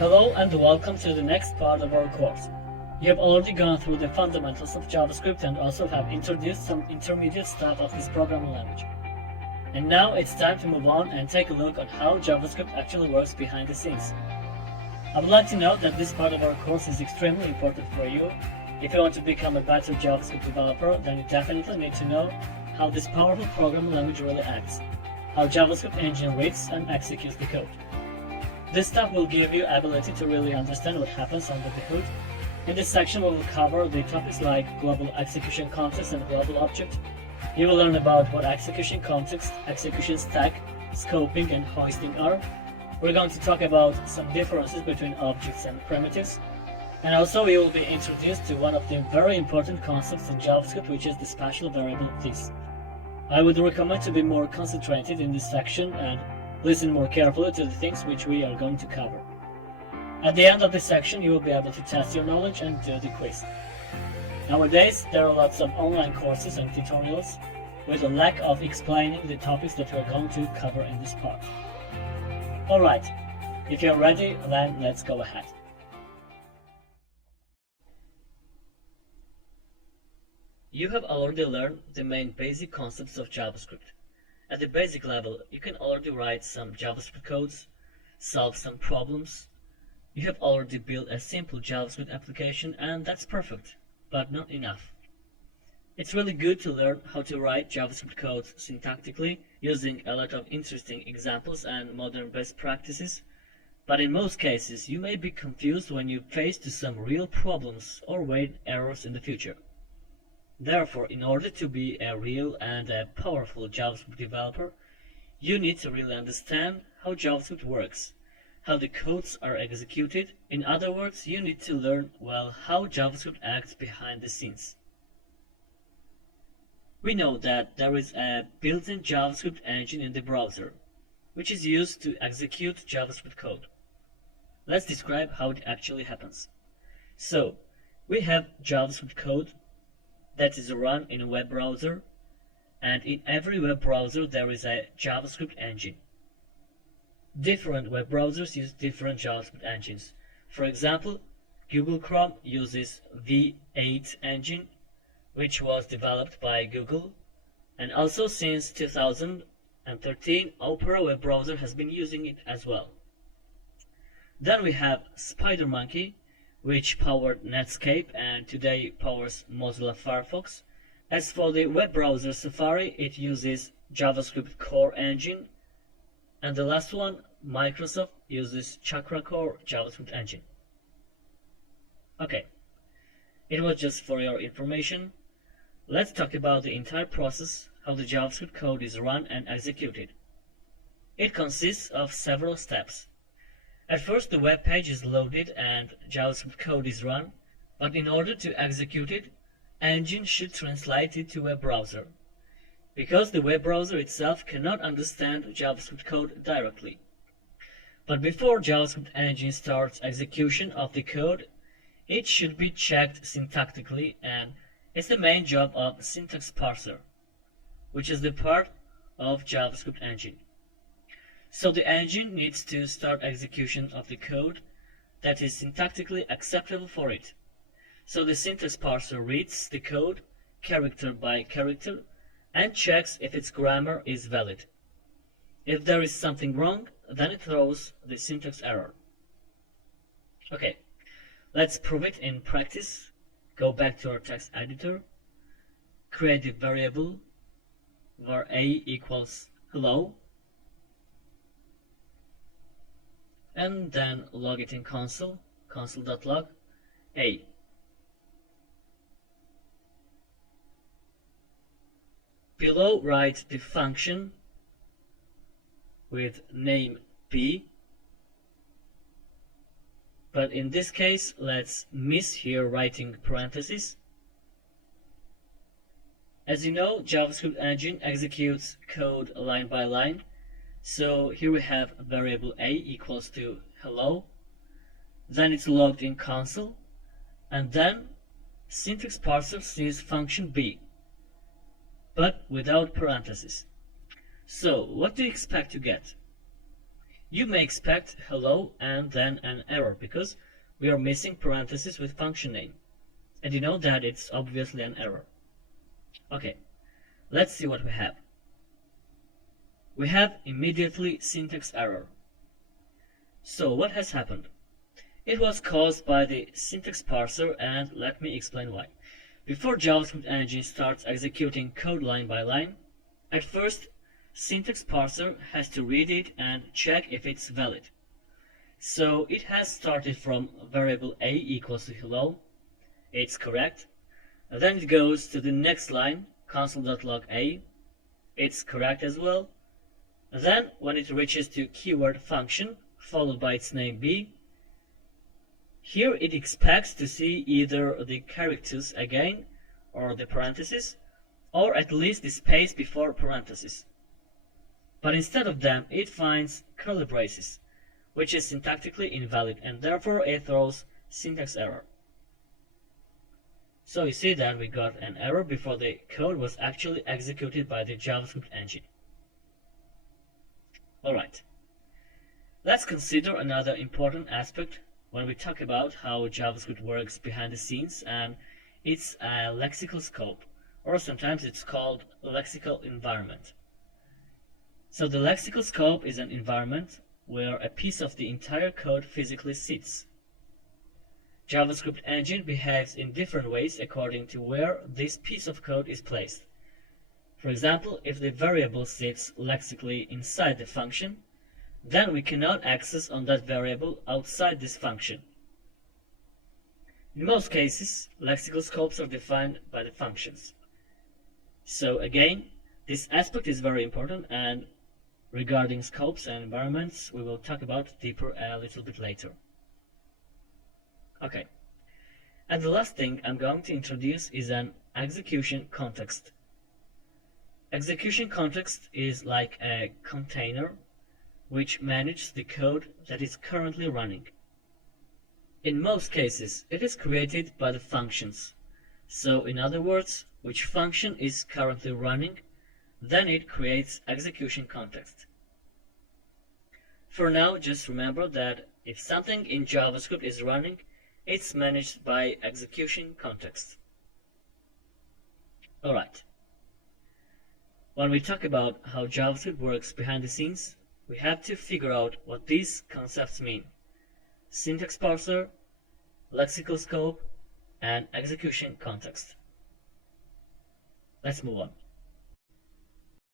Hello and welcome to the next part of our course. You have already gone through the fundamentals of JavaScript and also have introduced some intermediate stuff of this programming language. And now it's time to move on and take a look at how JavaScript actually works behind the scenes. I would like to note that this part of our course is extremely important for you. If you want to become a better JavaScript developer, then you definitely need to know how this powerful programming language really acts, how JavaScript engine reads and executes the code. This stuff will give you ability to really understand what happens under the hood. In this section, we will cover the topics like global execution context and global object. You will learn about what execution context, execution stack, scoping, and hoisting are. We're going to talk about some differences between objects and primitives. And also, we will be introduced to one of the very important concepts in JavaScript, which is the special variable this. I would recommend to be more concentrated in this section and listen more carefully to the things which we are going to cover. At the end of this section, you will be able to test your knowledge and do the quiz. Nowadays, there are lots of online courses and tutorials with a lack of explaining the topics that we are going to cover in this part. Alright, if you're ready, then let's go ahead. You have already learned the main basic concepts of JavaScript. At the basic level, you can already write some JavaScript codes, solve some problems. You have already built a simple JavaScript application, and that's perfect, but not enough. It's really good to learn how to write JavaScript codes syntactically using a lot of interesting examples and modern best practices, but in most cases you may be confused when you face to some real problems or weight errors in the future. Therefore, in order to be a real and a powerful JavaScript developer, you need to really understand how JavaScript works, how the codes are executed. In other words, you need to learn well how JavaScript acts behind the scenes. We know that there is a built-in JavaScript engine in the browser, which is used to execute JavaScript code. Let's describe how it actually happens. So, we have JavaScript code that is run in a web browser, and in every web browser there is a JavaScript engine. Different web browsers use different JavaScript engines. For example, Google Chrome uses V8 engine, which was developed by Google, and also since 2013 Opera web browser has been using it as well. Then we have SpiderMonkey, which powered Netscape and today powers Mozilla Firefox. As for the web browser Safari, it uses JavaScript Core engine, and the last one, Microsoft, uses Chakra Core JavaScript engine. Okay, it was just for your information. Let's talk about the entire process, how the JavaScript code is run and executed. It consists of several steps. At first, the web page is loaded and JavaScript code is run, but in order to execute it, engine should translate it to a browser, because the web browser itself cannot understand JavaScript code directly. But before JavaScript engine starts execution of the code, it should be checked syntactically, and it's the main job of syntax parser, which is the part of JavaScript engine. So the engine needs to start execution of the code that is syntactically acceptable for it. So the syntax parser reads the code character by character and checks if its grammar is valid. If there is something wrong, then it throws the syntax error. Okay, let's prove it in practice. Go back to our text editor, create the variable var a equals hello, and then log it in console.log a. Below write the function with name b, but in this case let's miss here writing parentheses. As you know, JavaScript engine executes code line by line. So here we have variable a equals to hello, then it's logged in console, and then syntax parser sees function b, but without parentheses. So what do you expect to get? You may expect hello and then an error because we are missing parentheses with function name. And you know that it's obviously an error. Okay, let's see what we have. We have immediately syntax error. So what has happened? It was caused by the syntax parser, and let me explain why. Before JavaScript engine starts executing code line by line, at first syntax parser has to read it and check if it's valid. So it has started from variable a equals to hello, it's correct. Then it goes to the next line, console.log a, it's correct as well. Then when it reaches to keyword function, followed by its name b, here it expects to see either the characters again, or the parentheses, or at least the space before parentheses. But instead of them, it finds curly braces, which is syntactically invalid, and therefore it throws syntax error. So you see that we got an error before the code was actually executed by the JavaScript engine. Alright, let's consider another important aspect when we talk about how JavaScript works behind the scenes, and it's a lexical scope, or sometimes it's called lexical environment. So the lexical scope is an environment where a piece of the entire code physically sits. JavaScript engine behaves in different ways according to where this piece of code is placed. For example, if the variable sits lexically inside the function, then we cannot access on that variable outside this function. In most cases, lexical scopes are defined by the functions. So again, this aspect is very important, and regarding scopes and environments, we will talk about deeper a little bit later. Okay, and the last thing I'm going to introduce is an execution context. Execution context is like a container which manages the code that is currently running. In most cases, it is created by the functions. So in other words, which function is currently running, then it creates execution context. For now, just remember that if something in JavaScript is running, it's managed by execution context. Alright. When we talk about how JavaScript works behind the scenes, we have to figure out what these concepts mean. Syntax parser, lexical scope, and execution context. Let's move on.